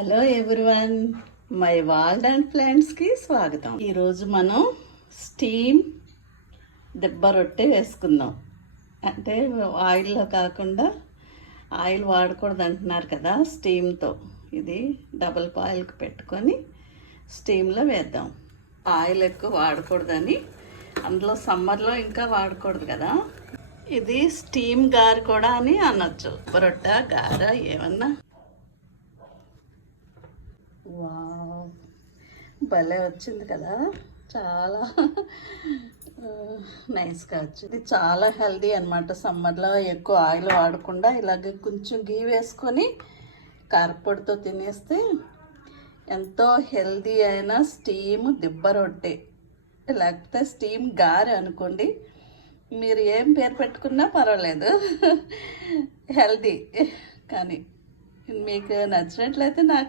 Hello everyone, my world and ప్లాంట్స్కి స్వాగతం. ఈరోజు మనం స్టీమ్ దెబ్బ రొట్టె వేసుకుందాం. అంటే ఆయిల్లో కాకుండా, ఆయిల్ వాడకూడదు అంటున్నారు కదా, స్టీమ్తో. ఇది డబుల్ బాయిల్కి పెట్టుకొని స్టీమ్లో వేద్దాం. ఆయిల్ ఎక్కువ వాడకూడదని, అందులో సమ్మర్లో ఇంకా వాడకూడదు కదా. ఇది స్టీమ్ గారె కూడా అని అనొచ్చు, రొట్టె గారె ఏమన్నా. వావ్, భలే వచ్చింది కదా, చాలా నైస్గా వచ్చింది. ఇది చాలా హెల్దీ అనమాట. సమ్మర్లో ఎక్కువ ఆయిల్ వాడకుండా ఇలాగ కొంచెం గీ వేసుకొని కారపొడితో తినేస్తే ఎంతో హెల్దీ అయిన స్టీమ్ దిబ్బ రొట్టె, లేకపోతే స్టీమ్ గారె అనుకోండి. మీరు ఏం పేరు పెట్టుకున్నా పర్వాలేదు, హెల్దీ. కానీ మీకు నచ్చినట్లయితే నాకు